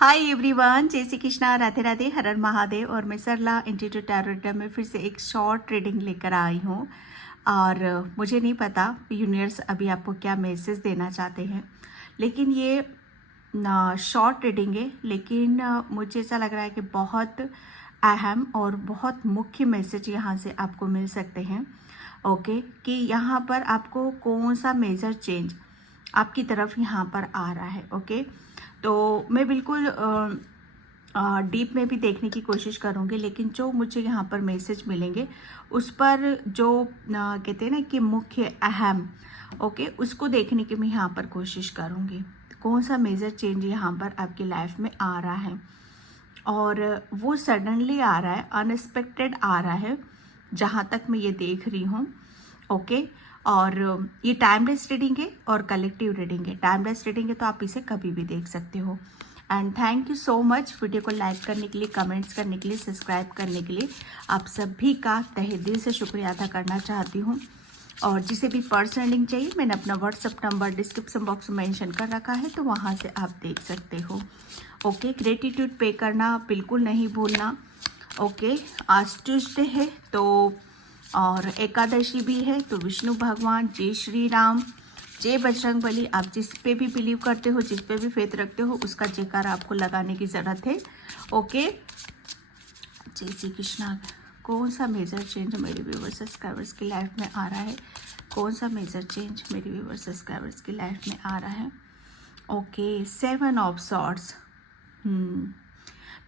Hi everyone, जय श्री कृष्णा, राधे राधे, हर हर महादेव। और मैं सरला इंटीट्यूट टैरो में फिर से एक शॉर्ट रीडिंग लेकर आई हूँ। और मुझे नहीं पता यूनिवर्स अभी आपको क्या मैसेज देना चाहते हैं, लेकिन ये शॉर्ट रीडिंग है, लेकिन मुझे ऐसा लग रहा है कि बहुत अहम और बहुत मुख्य मैसेज यहाँ से आपको मिल सकते हैं। ओके, कि यहाँ पर आपको कौन सा मेजर चेंज आपकी तरफ यहाँ पर आ रहा है। ओके, तो मैं बिल्कुल डीप में भी देखने की कोशिश करूँगी, लेकिन जो मुझे यहाँ पर मैसेज मिलेंगे उस पर जो कहते हैं ना कि मुख्य अहम, ओके, उसको देखने की मैं यहाँ पर कोशिश करूँगी। कौन सा मेजर चेंज यहाँ पर आपकी लाइफ में आ रहा है, और वो सडनली आ रहा है, अनएक्सपेक्टेड आ रहा है, जहाँ तक मैं ये देख रही हूँ। ओके, और ये टाइमलेस रीडिंग है और कलेक्टिव रीडिंग है। टाइमलेस रीडिंग है तो आप इसे कभी भी देख सकते हो। And thank you so much video को लाइक करने के लिए, कमेंट्स करने के लिए, सब्सक्राइब करने के लिए। आप सभी का तहे दिल से शुक्रिया अदा करना चाहती हूँ। और जिसे भी पर्सनल लिंक चाहिए, मैंने अपना व्हाट्सअप नंबर डिस्क्रिप्शन बॉक्स में मेंशन कर रखा है, तो वहाँ से आप देख सकते हो। ओके, ग्रेटिट्यूड पे करना बिल्कुल नहीं भूलना। ओके, आज ट्यूसडे है तो और एकादशी भी है, तो विष्णु भगवान, जय श्री राम, जय बजरंग बली। आप जिस पे भी बिलीव करते हो, जिस पे भी फेथ रखते हो, उसका जयकारा आपको लगाने की ज़रूरत है। ओके, जय श्री कृष्णा। कौन सा मेजर चेंज मेरे व्यूअर्स सब्सक्राइबर्स की लाइफ में आ रहा है? कौन सा मेजर चेंज मेरे व्यूअर्स सब्सक्राइबर्स की लाइफ में आ रहा है? Okay, 7 of swords.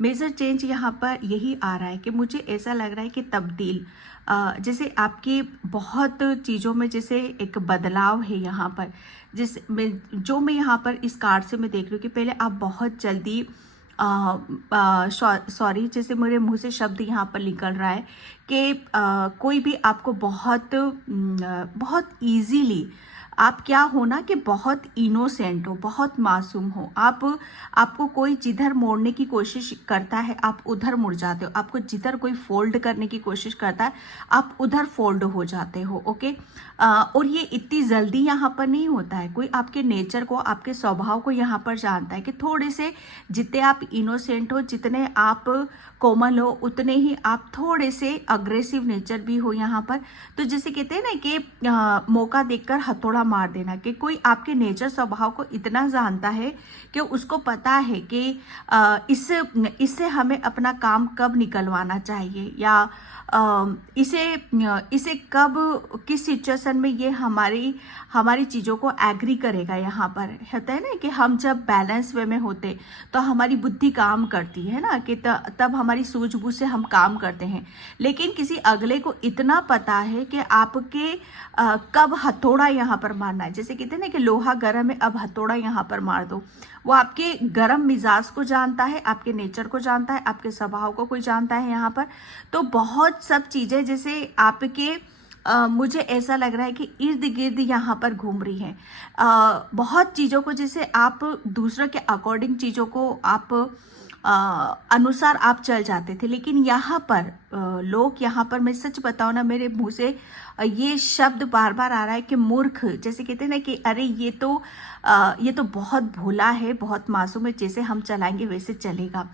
Major change यहाँ पर यही आ रहा है कि मुझे ऐसा लग रहा है कि तब्दील, जैसे आपकी बहुत चीज़ों में जैसे एक बदलाव है यहाँ पर। जो मैं यहाँ पर इस कार्ड से मैं देख रही हूँ कि पहले आप बहुत जल्दी सॉरी, जैसे मेरे मुंह से शब्द यहाँ पर निकल रहा है कि कोई भी आपको बहुत ईजीली, आप क्या हो ना कि बहुत इनोसेंट हो, बहुत मासूम हो। आपको कोई जिधर मोड़ने की कोशिश करता है, आप उधर मुड़ जाते हो। आपको जिधर कोई फोल्ड करने की कोशिश करता है, आप उधर फोल्ड हो जाते हो। ओके, और ये इतनी जल्दी यहाँ पर नहीं होता है। कोई आपके नेचर को, आपके स्वभाव को यहाँ पर जानता है कि थोड़े से, जितने आप इनोसेंट हो, जितने आप कोमल हो, उतने ही आप थोड़े से अग्रेसिव नेचर भी हो यहाँ पर। तो जैसे कहते हैं ना कि मौका देखकर हथौड़ा मार देना, कि कोई आपके नेचर स्वभाव को इतना जानता है कि उसको पता है कि इससे हमें अपना काम कब निकलवाना चाहिए, या इसे कब, किस सिचुएशन में ये हमारी चीज़ों को एग्री करेगा। यहाँ पर होता है ना कि हम जब बैलेंस वे में होते तो हमारी बुद्धि काम करती है ना, कि तब हमारी सूझबूझ से हम काम करते हैं। लेकिन किसी अगले को इतना पता है कि आपके कब हथौड़ा यहाँ पर मारना है। जैसे कहते हैं ना कि लोहा गर्म है, अब हथौड़ा यहाँ पर मार दो। वो आपके गर्म मिजाज को जानता है, आपके नेचर को जानता है, आपके स्वभाव को कोई जानता है यहाँ पर। तो बहुत सब चीज़ें जैसे आपके मुझे ऐसा लग रहा है कि इर्द गिर्द यहाँ पर घूम रही हैं। बहुत चीज़ों को, जैसे आप दूसरों के अकॉर्डिंग चीज़ों को आप अनुसार आप चल जाते थे, लेकिन यहाँ पर लोग, यहाँ पर मैं सच बताऊँ ना, मेरे मुंह से ये शब्द बार बार आ रहा है कि मूर्ख। जैसे कहते हैं ना कि अरे ये तो बहुत भोला है, बहुत मासूम है, जैसे हम चलाएंगे वैसे चलेगा।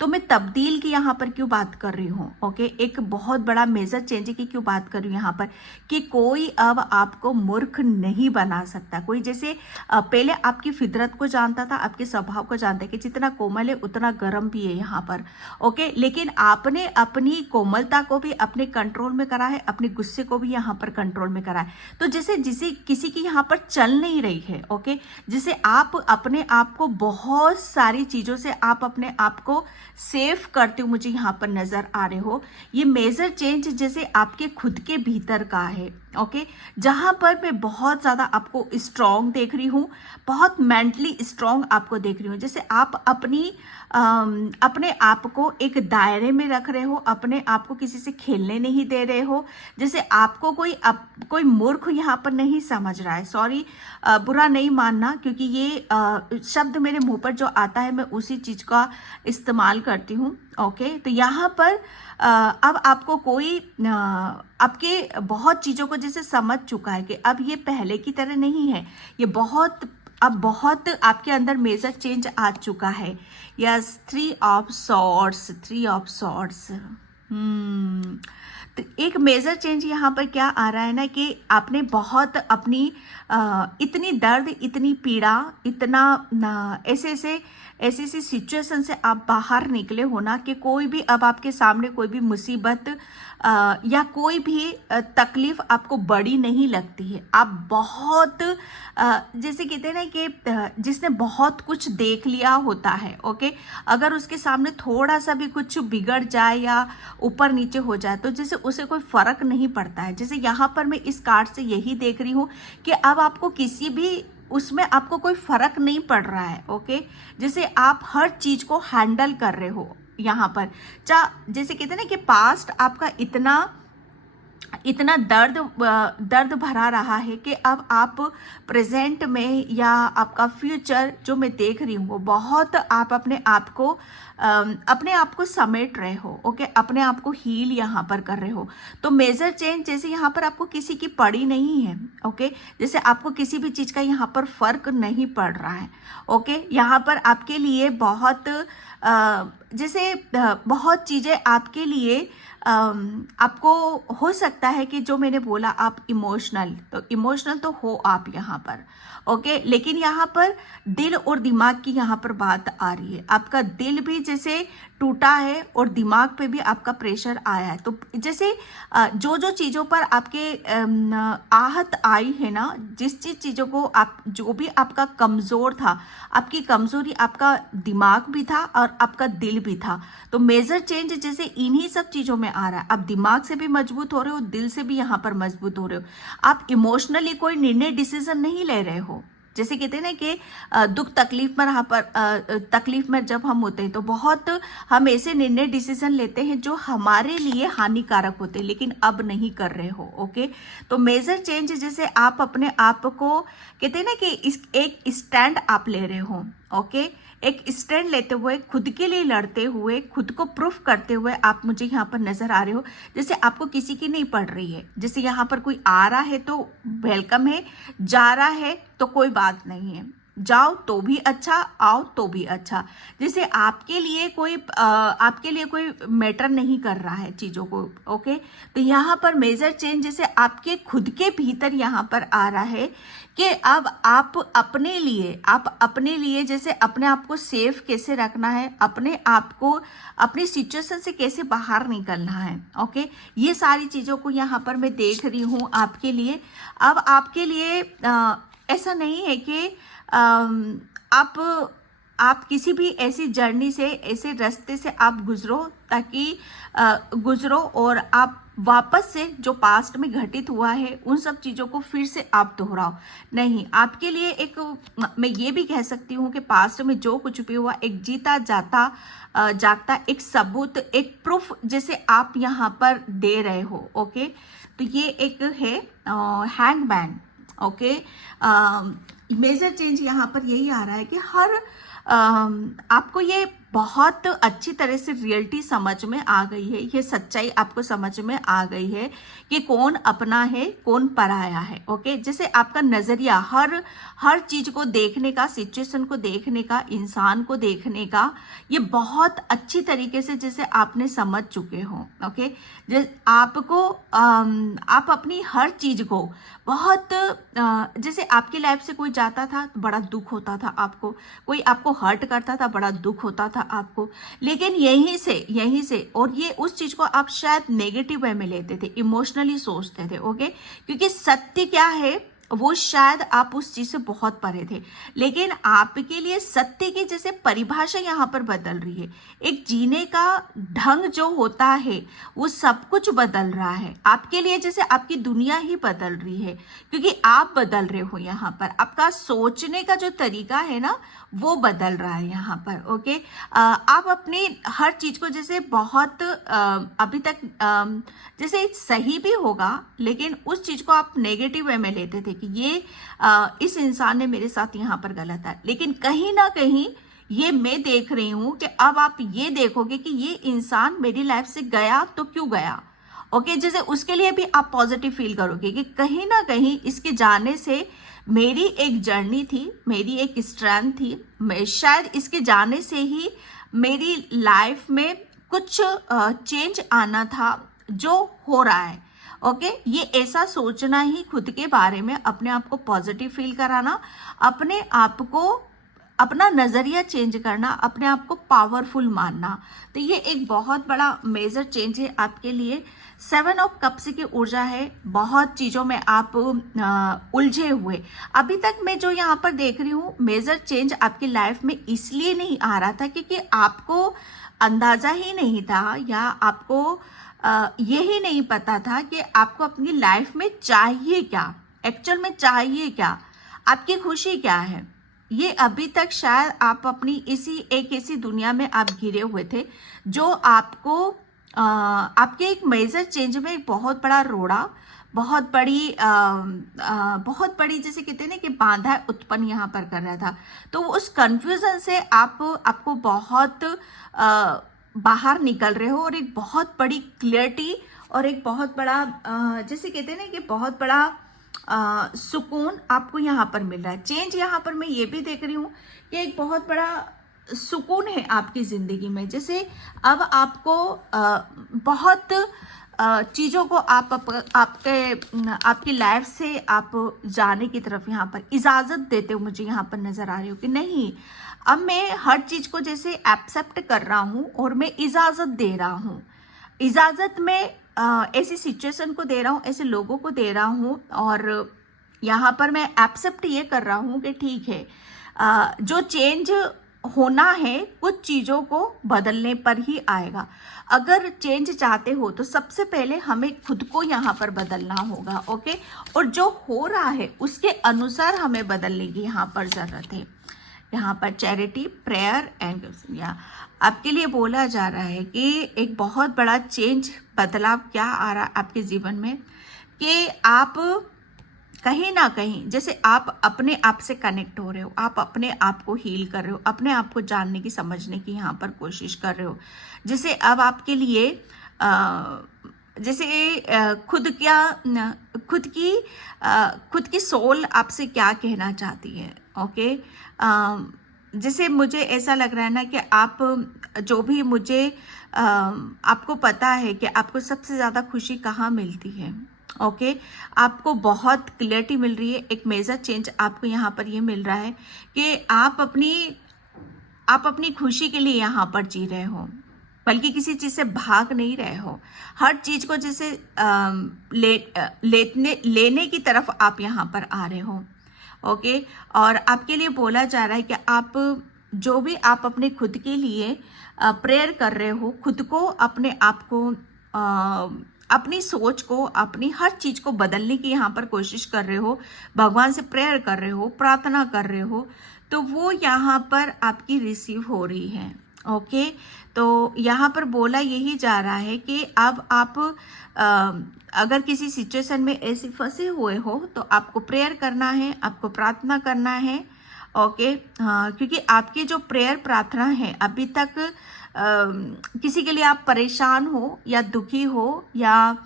तो मैं तब्दील की यहाँ पर क्यों बात कर रही हूँ? ओके, एक बहुत बड़ा मेजर चेंज की क्यों बात कर रही हूँ यहाँ पर, कि कोई अब आपको मूर्ख नहीं बना सकता। कोई जैसे पहले आपकी फितरत को जानता था, आपके स्वभाव को जानता है कि जितना कोमल है उतना गर्म भी है यहाँ पर। ओके, लेकिन आपने अपनी कोमलता को भी अपने कंट्रोल में करा है, अपने गुस्से को भी यहाँ पर कंट्रोल में करा है। तो जैसे किसी की यहाँ पर चल नहीं रही है। ओके, जिसे आप अपने आप को बहुत सारी चीज़ों से आप अपने आप को सेफ करते हो, मुझे यहाँ पर नज़र आ रहे हो। ये मेजर चेंज जैसे आपके खुद के भीतर का है। ओके, जहाँ पर मैं बहुत ज़्यादा आपको स्ट्रॉन्ग देख रही हूँ, बहुत मेंटली स्ट्रॉन्ग आपको देख रही हूँ। जैसे आप अपने आप को एक दायरे में रख रहे हो, अपने आप को किसी से खेलने नहीं दे रहे हो। जैसे आपको कोई मूर्ख यहाँ पर नहीं समझ रहा है। सॉरी, बुरा नहीं मानना, क्योंकि ये शब्द मेरे मुंह पर जो आता है मैं उसी चीज़ का इस्तेमाल करती हूँ। ओके, तो यहाँ पर अब आपको कोई आपके बहुत चीज़ों को जैसे समझ चुका है कि अब ये पहले की तरह नहीं है, ये बहुत अब बहुत आपके अंदर मेजर चेंज आ चुका है। Yes, 3 of swords, 3 of swords. तो एक मेजर चेंज यहाँ पर क्या आ रहा है ना कि आपने बहुत अपनी इतनी दर्द, इतनी पीड़ा, इतना ऐसे ऐसी सिचुएशन से आप बाहर निकले हो ना कि कोई भी अब आपके सामने कोई भी मुसीबत या कोई भी तकलीफ आपको बड़ी नहीं लगती है। आप बहुत जैसे कहते हैं ना कि जिसने बहुत कुछ देख लिया होता है, ओके, अगर उसके सामने थोड़ा सा भी कुछ बिगड़ जाए या ऊपर नीचे हो जाए तो जैसे उसे कोई फर्क नहीं पड़ता है। जैसे यहाँ पर मैं इस कार्ड से यही देख रही हूँ कि अब आपको किसी भी उसमें आपको कोई फर्क नहीं पड़ रहा है, ओके। जैसे आप हर चीज को हैंडल कर रहे हो यहाँ पर। जैसे कहते हैं ना कि पास्ट आपका इतना दर्द भरा रहा है कि अब आप प्रेजेंट में या आपका फ्यूचर जो मैं देख रही हूँ वो बहुत आप अपने आप को समेट रहे हो, ओके, अपने आप को हील यहाँ पर कर रहे हो। तो मेजर चेंज जैसे यहाँ पर आपको किसी की पड़ी नहीं है, ओके, जैसे आपको किसी भी चीज़ का यहाँ पर फर्क नहीं पड़ रहा है, ओके। यहाँ पर आपके लिए बहुत बहुत चीज़ें आपके लिए आपको हो सकता है कि जो मैंने बोला आप इमोशनल तो हो आप यहाँ पर, ओके, लेकिन यहाँ पर दिल और दिमाग की यहाँ पर बात आ रही है। आपका दिल भी जैसे टूटा है और दिमाग पे भी आपका प्रेशर आया है। तो जैसे जो चीज़ों पर आपके आहत आई है ना, जिस चीज़ों को आप जो भी आपका कमज़ोर था, आपकी कमज़ोरी आपका दिमाग भी था और आपका दिल भी था। तो मेजर चेंज जैसे इन्हीं सब चीज़ों में आ रहा है। आप दिमाग से भी मजबूत हो रहे हो, दिल से भी यहाँ पर मजबूत हो रहे हो। आप इमोशनली कोई निर्णय डिसीजन नहीं ले रहे हो। जैसे कहते हैं ना कि दुख तकलीफ में यहाँ पर तकलीफ में जब हम होते हैं तो बहुत हम ऐसे निर्णय डिसीजन लेते हैं जो हमारे लिए हानिकारक होते हैं, लेकिन अब नहीं कर रहे हो, ओके। तो मेजर चेंज जैसे आप अपने आप को कहते हैं ना कि एक स्टैंड आप ले रहे हो, ओके, एक स्टैंड लेते हुए, खुद के लिए लड़ते हुए, खुद को प्रूफ करते हुए आप मुझे यहाँ पर नजर आ रहे हो। जैसे आपको किसी की नहीं पड़ रही है। जैसे यहाँ पर कोई आ रहा है तो वेलकम है, जा रहा है तो कोई बात नहीं है, जाओ तो भी अच्छा, आओ तो भी अच्छा। जैसे आपके लिए कोई मैटर नहीं कर रहा है चीज़ों को, ओके। तो यहाँ पर मेजर चेंज जैसे आपके खुद के भीतर यहाँ पर आ रहा है कि अब आप अपने लिए जैसे अपने आप को सेफ कैसे रखना है, अपने आप को अपनी सिचुएशन से कैसे बाहर निकलना है, ओके। ये सारी चीज़ों को यहाँ पर मैं देख रही हूँ आपके लिए। अब आपके लिए ऐसा नहीं है कि आप किसी भी ऐसी जर्नी से, ऐसे रास्ते से आप गुजरो और आप वापस से जो पास्ट में घटित हुआ है उन सब चीज़ों को फिर से आप दोहराओ नहीं। आपके लिए एक, मैं ये भी कह सकती हूँ कि पास्ट में जो कुछ भी हुआ एक जीता जागता एक सबूत, एक प्रूफ जैसे आप यहाँ पर दे रहे हो, ओके। तो ये एक है हैंगमैन, ओके। मेजर चेंज यहाँ पर यही आ रहा है कि आपको ये बहुत अच्छी तरह से रियलिटी समझ में आ गई है, ये सच्चाई आपको समझ में आ गई है कि कौन अपना है, कौन पराया है, ओके। जैसे आपका नज़रिया हर चीज़ को देखने का, सिचुएशन को देखने का, इंसान को देखने का, ये बहुत अच्छी तरीके से जैसे आपने समझ चुके हो, ओके। आप अपनी हर चीज़ को बहुत जैसे आपकी लाइफ से कोई जाता था तो बड़ा दुख होता था आपको, कोई आपको हर्ट करता था बड़ा दुख होता था आपको, लेकिन यहीं से और ये उस चीज को आप शायद नेगेटिव वे में लेते थे, इमोशनली सोचते थे, ओके। क्योंकि सत्य क्या है वो शायद आप उस चीज से बहुत परे थे, लेकिन आपके लिए सत्य की जैसे परिभाषा यहाँ पर बदल रही है। एक जीने का ढंग जो होता है वो सब कुछ बदल रहा है आपके लिए, जैसे आपकी दुनिया ही बदल रही है क्योंकि आप बदल रहे हो यहाँ पर। आपका सोचने का जो तरीका है ना वो बदल रहा है यहाँ पर, ओके। आप अपनी हर चीज को जैसे बहुत अभी तक जैसे सही भी होगा, लेकिन उस चीज को आप नेगेटिव वे में लेते थे कि ये इस इंसान ने मेरे साथ यहाँ पर गलत है, लेकिन कहीं ना कहीं ये मैं देख रही हूँ कि अब आप ये देखोगे कि ये इंसान मेरी लाइफ से गया तो क्यों गया, ओके। जैसे उसके लिए भी आप पॉजिटिव फील करोगे कि कहीं ना कहीं इसके जाने से मेरी एक जर्नी थी, मेरी एक स्ट्रेंथ थी। मैं शायद इसके जाने से ही मेरी लाइफ में कुछ चेंज आना था जो हो रहा है। ओके, ये ऐसा सोचना ही खुद के बारे में, अपने आप को पॉजिटिव फील कराना, अपने आप को, अपना नज़रिया चेंज करना, अपने आप को पावरफुल मानना। तो ये एक बहुत बड़ा मेजर चेंज है आपके लिए। 7 ऑफ कप्स की ऊर्जा है, बहुत चीज़ों में आप उलझे हुए। अभी तक मैं जो यहाँ पर देख रही हूँ, मेजर चेंज आपकी लाइफ में इसलिए नहीं आ रहा था क्योंकि आपको अंदाज़ा ही नहीं था, या आपको यही नहीं पता था कि आपको अपनी लाइफ में चाहिए क्या, एक्चुअल में चाहिए क्या, आपकी खुशी क्या है। ये अभी तक शायद आप अपनी ऐसी दुनिया में आप घिरे हुए थे जो आपको आपके एक मेजर चेंज में एक बहुत बड़ा रोड़ा, बहुत बड़ी जैसे कहते हैं ना कि बाधा उत्पन्न यहाँ पर कर रहा था। तो उस कंफ्यूजन से आपको बहुत बाहर निकल रहे हो, और एक बहुत बड़ी क्लियरिटी और एक बहुत बड़ा जैसे कहते हैं ना कि बहुत बड़ा सुकून आपको यहाँ पर मिल रहा है। चेंज यहाँ पर मैं ये भी देख रही हूँ कि एक बहुत बड़ा सुकून है आपकी ज़िंदगी में। जैसे अब आपको बहुत चीज़ों को आपकी लाइफ से आप जाने की तरफ यहाँ पर इजाज़त देते हो, मुझे यहाँ पर नज़र आ रही हो कि नहीं, अब मैं हर चीज़ को जैसे एक्सेप्ट कर रहा हूँ और मैं इजाज़त दे रहा हूँ। इजाज़त में ऐसी सिचुएशन को दे रहा हूँ, ऐसे लोगों को दे रहा हूँ, और यहाँ पर मैं एक्सेप्ट ये कर रहा हूँ कि ठीक है, जो चेंज होना है कुछ चीज़ों को बदलने पर ही आएगा। अगर चेंज चाहते हो तो सबसे पहले हमें खुद को यहाँ पर बदलना होगा। ओके, और जो हो रहा है उसके अनुसार हमें बदलने की यहाँ पर ज़रूरत है। यहाँ पर चैरिटी, प्रेयर एंड या आपके लिए बोला जा रहा है कि एक बहुत बड़ा चेंज, बदलाव क्या आ रहा है आपके जीवन में, कि आप कहीं ना कहीं जैसे आप अपने आप से कनेक्ट हो रहे हो, आप अपने आप को हील कर रहे हो, अपने आप को जानने की, समझने की यहाँ पर कोशिश कर रहे हो। जैसे अब आपके लिए जैसे खुद की सोल आपसे क्या कहना चाहती है। ओके, जैसे मुझे ऐसा लग रहा है ना कि आप जो भी मुझे आपको पता है कि आपको सबसे ज़्यादा खुशी कहाँ मिलती है। ओके, आपको बहुत क्लियरिटी मिल रही है, एक मेजर चेंज आपको यहाँ पर ये मिल रहा है कि आप अपनी खुशी के लिए यहाँ पर जी रहे हो, बल्कि किसी चीज़ से भाग नहीं रहे हो। हर चीज़ को जैसे लेने की तरफ आप यहाँ पर आ रहे हो। ओके, और आपके लिए बोला जा रहा है कि आप जो भी आप अपने खुद के लिए प्रेयर कर रहे हो, खुद को, अपने आप को, अपनी सोच को, अपनी हर चीज़ को बदलने की यहाँ पर कोशिश कर रहे हो, भगवान से प्रेयर कर रहे हो, प्रार्थना कर रहे हो, तो वो यहाँ पर आपकी रिसीव हो रही है। ओके, तो यहाँ पर बोला यही जा रहा है कि अब आप अगर किसी सिचुएशन में ऐसे फंसे हुए हो तो आपको प्रेयर करना है, आपको प्रार्थना करना है। ओके, क्योंकि आपकी जो प्रेयर प्रार्थना है अभी तक किसी के लिए आप परेशान हो या दुखी हो, या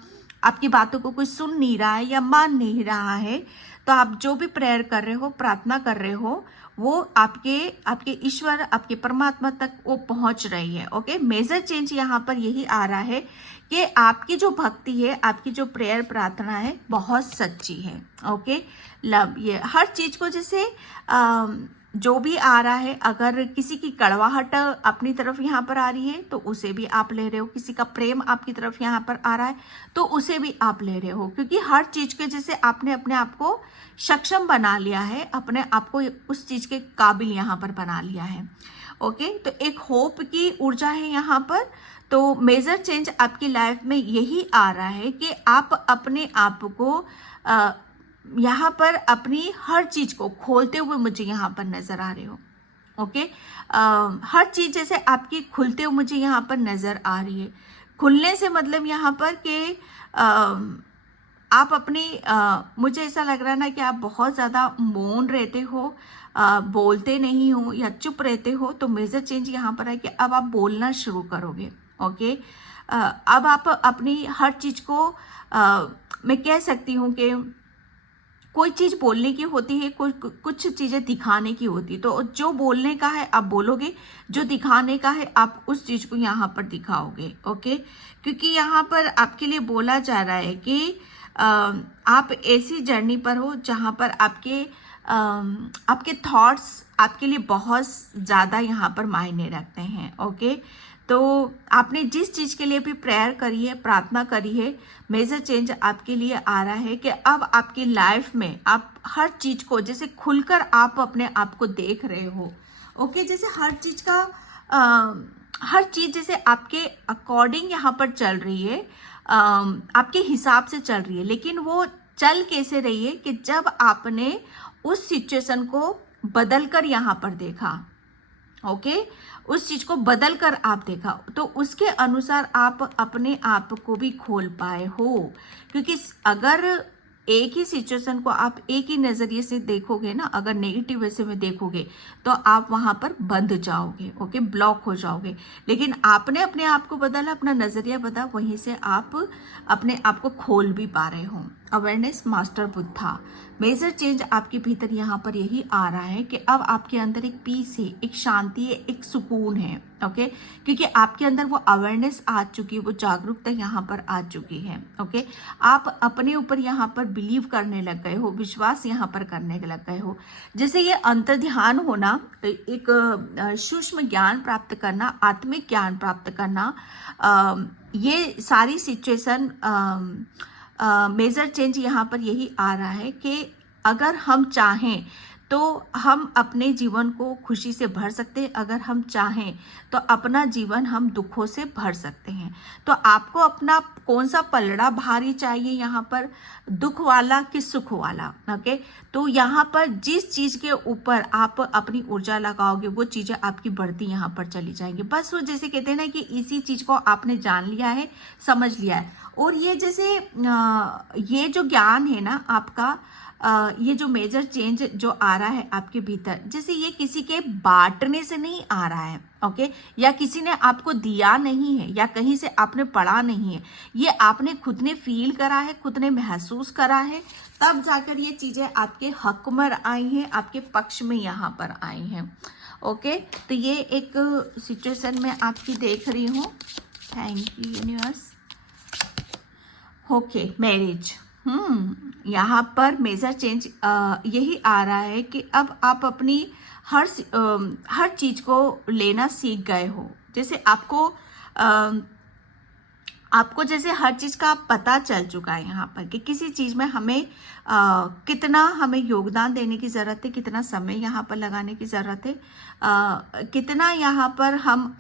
आपकी बातों को कोई सुन नहीं रहा है या मान नहीं रहा है, तो आप जो भी प्रेयर कर रहे हो, प्रार्थना कर रहे हो, वो आपके ईश्वर, आपके परमात्मा तक वो पहुंच रही है। ओके, मेजर चेंज यहाँ पर यही आ रहा है कि आपकी जो भक्ति है, आपकी जो प्रेयर प्रार्थना है, बहुत सच्ची है। ओके, लव, ये हर चीज़ को जैसे जो भी आ रहा है, अगर किसी की कड़वाहट अपनी तरफ यहाँ पर आ रही है तो उसे भी आप ले रहे हो, किसी का प्रेम आपकी तरफ यहाँ पर आ रहा है तो उसे भी आप ले रहे हो, क्योंकि हर चीज़ के जैसे आपने अपने आप को सक्षम बना लिया है, अपने आप को उस चीज़ के काबिल यहाँ पर बना लिया है। ओके, तो एक होप की ऊर्जा है यहाँ पर। तो मेजर चेंज आपकी लाइफ में यही आ रहा है कि आप अपने आप को यहाँ पर अपनी हर चीज़ को खोलते हुए मुझे यहाँ पर नज़र आ रहे हो। ओके, हर चीज़ जैसे आपकी खुलते हुए मुझे यहाँ पर नज़र आ रही है। खुलने से मतलब यहाँ पर कि आप अपनी मुझे ऐसा लग रहा है ना कि आप बहुत ज़्यादा मौन रहते हो, बोलते नहीं हो या चुप रहते हो, तो मेजर चेंज यहाँ पर है कि अब आप बोलना शुरू करोगे। ओके, अब आप अपनी हर चीज़ को मैं कह सकती हूँ कि कोई चीज़ बोलने की होती है, कुछ चीज़ें दिखाने की होती है। तो जो बोलने का है आप बोलोगे, जो दिखाने का है आप उस चीज़ को यहाँ पर दिखाओगे। ओके, क्योंकि यहाँ पर आपके लिए बोला जा रहा है कि आप ऐसी जर्नी पर हो जहाँ पर आपके थॉट्स आपके लिए बहुत ज़्यादा यहाँ पर मायने रखते हैं। ओके, तो आपने जिस चीज़ के लिए भी प्रेयर करी है, प्रार्थना करी है, मेजर चेंज आपके लिए आ रहा है कि अब आपकी लाइफ में आप हर चीज़ को जैसे खुलकर आप अपने आप को देख रहे हो। ओके, जैसे हर चीज़ जैसे आपके अकॉर्डिंग यहाँ पर चल रही है, आपके हिसाब से चल रही है, लेकिन वो चल कैसे रही है कि जब आपने उस सिचुएशन को बदल कर यहाँ पर देखा। ओके, उस चीज को बदल कर आप देखा तो उसके अनुसार आप अपने आप को भी खोल पाए हो। क्योंकि अगर एक ही सिचुएशन को आप एक ही नजरिए से देखोगे ना, अगर नेगेटिव वे से में देखोगे तो आप वहां पर बंध जाओगे। ओके, ब्लॉक हो जाओगे। लेकिन आपने अपने आप को बदला, अपना नजरिया बदला, वहीं से आप अपने आप को खोल भी पा रहे हो। Awareness master Buddha, major change आपके भीतर यहाँ पर यही आ रहा है कि अब आपके अंदर एक पीस है, एक शांति है, एक सुकून है। ओके, क्योंकि आपके अंदर वो अवेयरनेस आ चुकी है, वो जागरूकता यहाँ पर आ चुकी है। ओके, आप अपने ऊपर यहाँ पर बिलीव करने लग गए हो, विश्वास यहाँ पर करने लग गए हो। जैसे ये अंतर ध्यान होना, एक सूक्ष्म ज्ञान प्राप्त करना, आत्मिक ज्ञान प्राप्त करना, ये सारी सिचुएशन मेजर चेंज यहाँ पर यही आ रहा है कि अगर हम चाहें तो हम अपने जीवन को खुशी से भर सकते हैं, अगर हम चाहें तो अपना जीवन हम दुखों से भर सकते हैं। तो आपको अपना कौन सा पलड़ा भारी चाहिए यहाँ पर, दुख वाला कि सुख वाला। ओके, तो यहाँ पर जिस चीज़ के ऊपर आप अपनी ऊर्जा लगाओगे वो चीज़ें आपकी बढ़ती यहाँ पर चली जाएंगी। बस वो जैसे कहते हैं ना कि इसी चीज़ को आपने जान लिया है, समझ लिया है। और ये जैसे ये जो ज्ञान है ना आपका, ये जो मेजर चेंज जो आ रहा है आपके भीतर, जैसे ये किसी के बांटने से नहीं आ रहा है। ओके, या किसी ने आपको दिया नहीं है, या कहीं से आपने पढ़ा नहीं है, ये आपने खुद ने फील करा है, खुद ने महसूस करा है, तब जाकर ये चीज़ें आपके हक में आई हैं, आपके पक्ष में यहाँ पर आई हैं। ओके, तो ये एक सिचुएशन में आपकी देख रही हूँ। Thank you universe. Okay, marriage, यहाँ पर मेजर चेंज यही आ रहा है कि अब आप अपनी हर चीज़ को लेना सीख गए हो। जैसे आपको जैसे हर चीज़ का पता चल चुका है यहाँ पर कि किसी चीज़ में हमें कितना हमें योगदान देने की ज़रूरत है, कितना समय यहाँ पर लगाने की ज़रूरत है, कितना यहाँ पर हम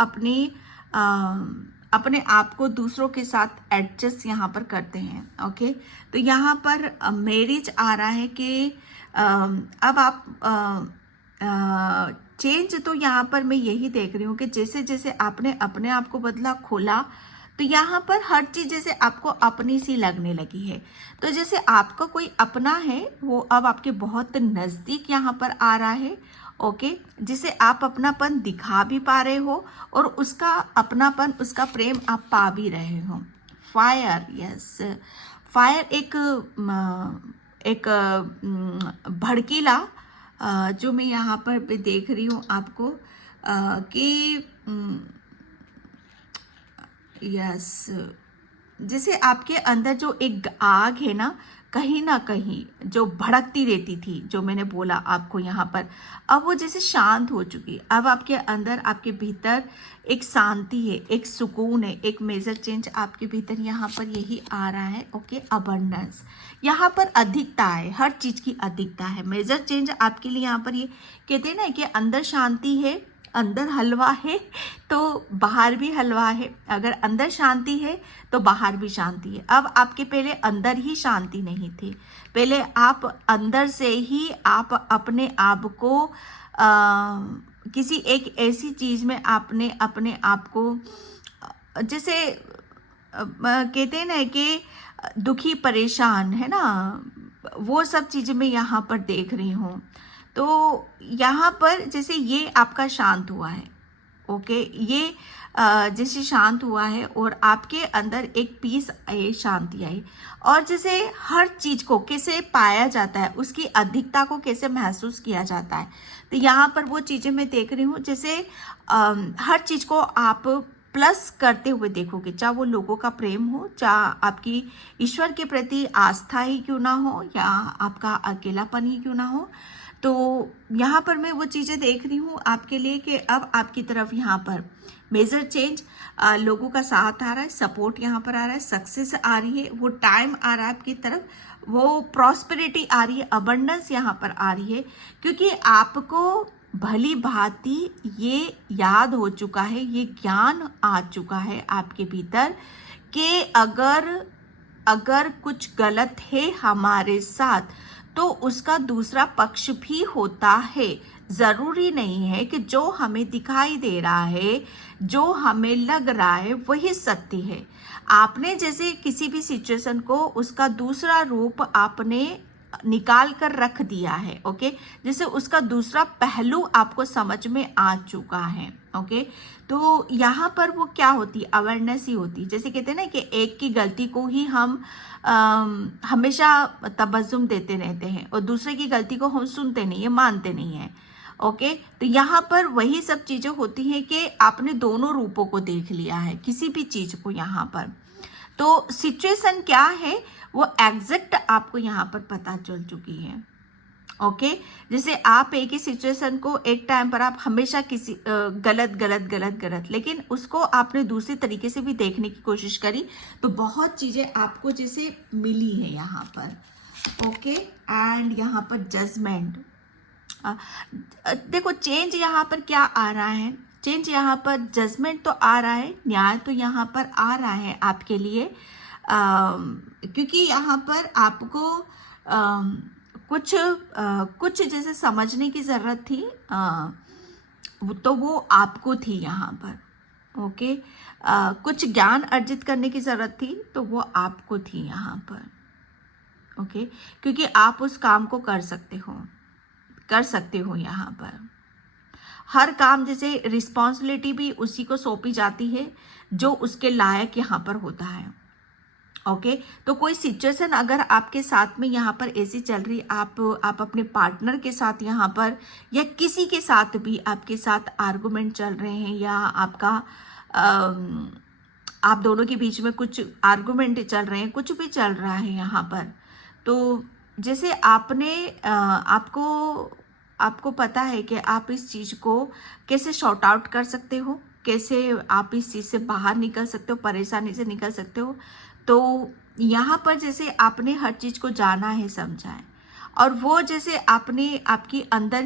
अपने आप को दूसरों के साथ एडजस्ट यहाँ पर करते हैं। ओके, तो यहाँ पर मैरिज आ रहा है कि अब आप चेंज, तो यहाँ पर मैं यही देख रही हूँ कि जैसे जैसे आपने अपने आप को बदला, खोला, तो यहाँ पर हर चीज़ जैसे आपको अपनी सी लगने लगी है। तो जैसे आपका कोई अपना है वो अब आपके बहुत नज़दीक यहाँ पर आ रहा है। ओके, जिसे आप अपनापन दिखा भी पा रहे हो और उसका अपनापन, उसका प्रेम आप पा भी रहे हो। फायर, यस, फायर एक भड़कीला, जो मैं यहाँ पर देख रही हूँ आपको कि यस, जैसे आपके अंदर जो एक आग है ना कहीं जो भड़कती रहती थी, जो मैंने बोला आपको यहाँ पर, अब वो जैसे शांत हो चुकी। अब आपके अंदर, आपके भीतर एक शांति है, एक सुकून है, एक मेजर चेंज आपके भीतर यहाँ पर यही आ रहा है। ओके, अबंडेंस, यहाँ पर अधिकता है, हर चीज़ की अधिकता है। मेजर चेंज आपके लिए यहाँ पर ये कहते हैं ना कि अंदर शांति है, अंदर हलवा है तो बाहर भी हलवा है। अगर अंदर शांति है तो बाहर भी शांति है। अब आपके पहले अंदर ही शांति नहीं थी, पहले आप अंदर से ही आप अपने आप को किसी एक ऐसी चीज़ में आपने अपने आप को जैसे कहते हैं ना कि दुखी, परेशान, है ना, वो सब चीज़ें मैं यहाँ पर देख रही हूँ। तो यहाँ पर जैसे ये आपका शांत हुआ है, ओके, ये जैसे शांत हुआ है और आपके अंदर एक पीस आई, शांति आई। और जैसे हर चीज को कैसे पाया जाता है, उसकी अधिकता को कैसे महसूस किया जाता है, तो यहाँ पर वो चीजें मैं देख रही हूँ। जैसे हर चीज को आप प्लस करते हुए देखोगे, चाहे वो लोगों का प्रेम हो, चाहे आपकी ईश्वर के प्रति आस्था ही क्यों ना हो, या आपका अकेलापन ही क्यों ना हो। तो यहाँ पर मैं वो चीज़ें देख रही हूँ आपके लिए कि अब आपकी तरफ यहाँ पर मेजर चेंज, लोगों का साथ आ रहा है, सपोर्ट यहाँ पर आ रहा है, सक्सेस आ रही है, वो टाइम आ रहा है आपकी तरफ, वो प्रॉस्पेरिटी आ रही है, अबंडेंस यहाँ पर आ रही है। क्योंकि आपको भली भांति ये याद हो चुका है, ये ज्ञान आ चुका है आपके भीतर कि अगर कुछ गलत है हमारे साथ तो उसका दूसरा पक्ष भी होता है। जरूरी नहीं है कि जो हमें दिखाई दे रहा है, जो हमें लग रहा है, वही सत्य है। आपने जैसे किसी भी सिचुएशन को उसका दूसरा रूप आपने निकाल कर रख दिया है, ओके, जैसे उसका दूसरा पहलू आपको समझ में आ चुका है, ओके। तो यहाँ पर वो क्या होती, अवेयरनेस ही होती। जैसे कहते हैं ना कि एक की गलती को ही हम हमेशा तबज्जुम देते रहते हैं और दूसरे की गलती को हम सुनते नहीं है, मानते नहीं है, ओके। तो यहाँ पर वही सब चीजें होती हैं कि आपने दोनों रूपों को देख लिया है किसी भी चीज को। यहाँ पर तो सिचुएशन क्या है वो एग्जैक्ट आपको यहाँ पर पता चल चुकी है, ओके। जैसे आप एक ही सिचुएशन को एक टाइम पर आप हमेशा किसी गलत गलत गलत गलत, लेकिन उसको आपने दूसरे तरीके से भी देखने की कोशिश करी तो बहुत चीजें आपको जैसे मिली है यहाँ पर, ओके। एंड यहाँ पर जजमेंट, देखो चेंज यहाँ पर क्या आ रहा है, चेंज यहाँ पर जजमेंट तो आ रहा है, न्याय तो यहाँ पर आ रहा है आपके लिए। क्योंकि यहाँ पर आपको कुछ जैसे समझने की ज़रूरत थी, तो वो आपको थी यहाँ पर, ओके। कुछ ज्ञान अर्जित करने की ज़रूरत थी तो वो आपको थी यहाँ पर, ओके। क्योंकि आप उस काम को कर सकते हो यहाँ पर। हर काम जैसे रिस्पॉन्सिबिलिटी भी उसी को सौंपी जाती है जो उसके लायक यहाँ पर होता है, ओके। तो कोई सिचुएशन अगर आपके साथ में यहाँ पर ऐसी चल रही, आप अपने पार्टनर के साथ यहाँ पर या किसी के साथ भी आपके साथ आर्गुमेंट चल रहे हैं, या आपका आप दोनों के बीच में कुछ आर्गुमेंट चल रहे हैं, कुछ भी चल रहा है यहाँ पर, तो जैसे आपको पता है कि आप इस चीज़ को कैसे शॉर्ट आउट कर सकते हो, कैसे आप इस चीज़ से बाहर निकल सकते हो, परेशानी से निकल सकते हो। तो यहाँ पर जैसे आपने हर चीज़ को जाना है, समझा है, और वो जैसे आपने आपकी अंदर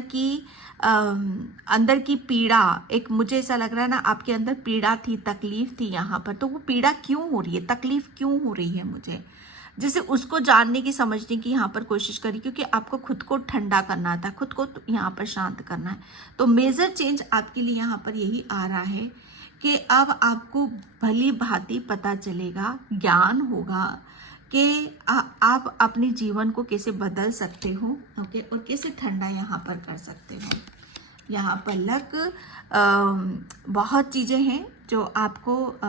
की पीड़ा, एक मुझे ऐसा लग रहा है ना, आपके अंदर पीड़ा थी, तकलीफ थी यहाँ पर, तो वो पीड़ा क्यों हो रही है, तकलीफ क्यों हो रही है, मुझे जैसे उसको जानने की, समझने की यहाँ पर कोशिश करी। क्योंकि आपको खुद को ठंडा करना था, खुद को यहाँ पर शांत करना है। तो मेजर चेंज आपके लिए यहाँ पर यही आ रहा है कि अब आपको भली भांति पता चलेगा, ज्ञान होगा कि आप अपने जीवन को कैसे बदल सकते हो, ओके, और कैसे ठंडा यहाँ पर कर सकते हो। यहाँ पर बहुत चीज़ें हैं जो आपको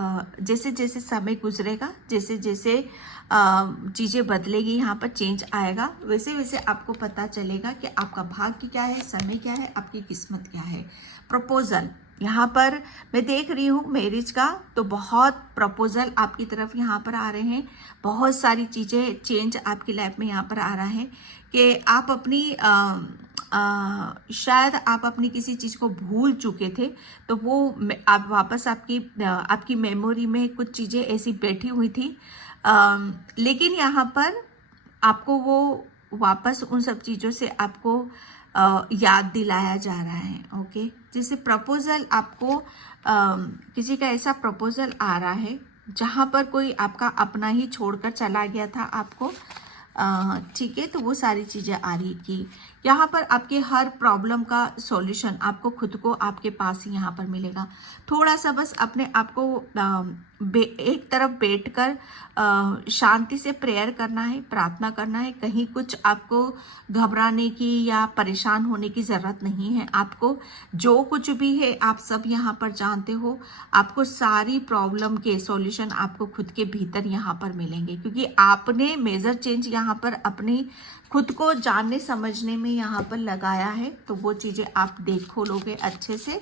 जैसे जैसे समय गुजरेगा, जैसे जैसे चीज़ें बदलेगी, यहाँ पर चेंज आएगा, वैसे वैसे आपको पता चलेगा कि आपका भाग्य क्या है, समय क्या है, आपकी किस्मत क्या है। प्रपोजल यहाँ पर मैं देख रही हूँ मैरिज का, तो बहुत प्रपोजल आपकी तरफ यहाँ पर आ रहे हैं। बहुत सारी चीज़ें चेंज आपकी लाइफ में यहाँ पर आ रहा है कि आप अपनी शायद आप अपनी किसी चीज़ को भूल चुके थे, तो वो आप वापस आपकी मेमोरी में कुछ चीज़ें ऐसी बैठी हुई थी, लेकिन यहाँ पर आपको वो वापस उन सब चीज़ों से आपको याद दिलाया जा रहा है, ओके। जैसे प्रपोजल आपको किसी का ऐसा प्रपोजल आ रहा है जहाँ पर कोई आपका अपना ही छोड़कर चला गया था आपको, ठीक है। तो वो सारी चीज़ें आ रही कि यहाँ पर आपके हर प्रॉब्लम का सॉल्यूशन आपको खुद को आपके पास ही यहाँ पर मिलेगा। थोड़ा सा बस अपने आप को एक तरफ बैठकर शांति से प्रेयर करना है, प्रार्थना करना है। कहीं कुछ आपको घबराने की या परेशान होने की ज़रूरत नहीं है। आपको जो कुछ भी है आप सब यहाँ पर जानते हो। आपको सारी प्रॉब्लम के सॉल्यूशन आपको खुद के भीतर यहाँ पर मिलेंगे, क्योंकि आपने मेजर चेंज यहाँ पर अपनी खुद को जानने समझने में यहाँ पर लगाया है। तो वो चीज़ें आप देखो लोगे अच्छे से।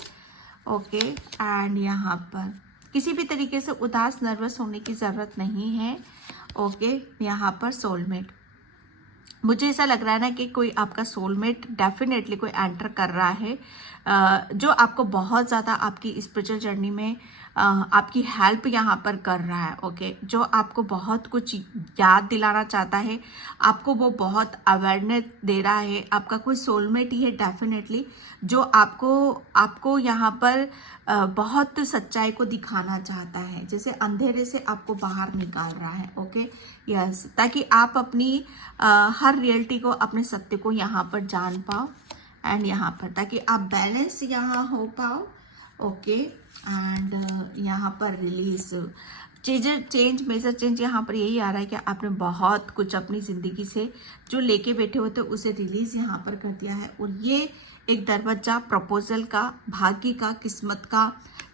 ओके, एंड यहाँ पर किसी भी तरीके से उदास नर्वस होने की ज़रूरत नहीं है। ओके, यहाँ पर सोलमेट, मुझे ऐसा लग रहा है ना कि कोई आपका सोलमेट डेफिनेटली कोई एंटर कर रहा है, जो आपको बहुत ज़्यादा आपकी स्पिरिचुअल जर्नी में आपकी हेल्प यहाँ पर कर रहा है। ओके, जो आपको बहुत कुछ याद दिलाना चाहता है, आपको वो बहुत अवेयरनेस दे रहा है। आपका कोई सोलमेट ही है डेफिनेटली, जो आपको यहाँ पर बहुत सच्चाई को दिखाना चाहता है, जैसे अंधेरे से आपको बाहर निकाल रहा है। ओके, यस, ताकि आप अपनी हर रियलिटी को, अपने सत्य को यहाँ पर जान पाओ, एंड यहाँ पर ताकि आप बैलेंस यहाँ हो पाओ। ओके, एंड यहाँ पर रिलीज चेंज मेजर चेंज यहाँ पर यही आ रहा है कि आपने बहुत कुछ अपनी ज़िंदगी से जो लेके बैठे होते उसे रिलीज यहाँ पर कर दिया है। और ये एक दरवाजा प्रपोजल का, भाग्य का, किस्मत का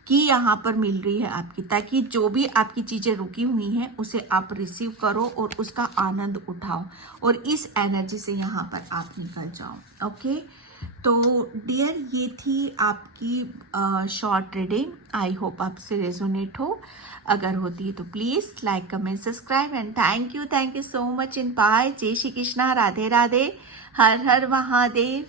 की यहाँ पर मिल रही है आपकी, ताकि जो भी आपकी चीज़ें रुकी हुई हैं उसे आप रिसीव करो और उसका आनंद उठाओ और इस एनर्जी से यहाँ पर आप निकल जाओ। ओके, तो डियर, ये थी आपकी शॉर्ट रीडिंग। आई होप आपसे रेजोनेट हो। अगर होती है तो please like, comment, subscribe, and thank you so much in by. जय श्री कृष्णा, राधे राधे, हर हर महादेव।